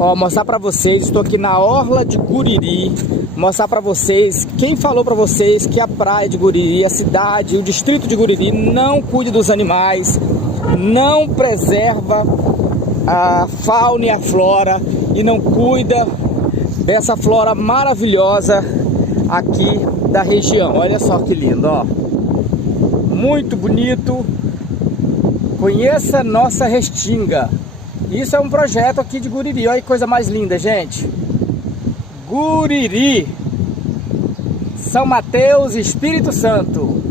Ó, mostrar pra vocês, estou aqui na orla de Guriri, mostrar pra vocês, quem falou pra vocês que a praia de Guriri, a cidade, o distrito de Guriri não cuida dos animais, não preserva a fauna e a flora e não cuida dessa flora maravilhosa aqui da região. Olha só que lindo, ó. Muito bonito. Conheça nossa Restinga. Isso é um projeto aqui de Guriri. Olha que coisa mais linda, gente. Guriri, São Mateus, Espírito Santo.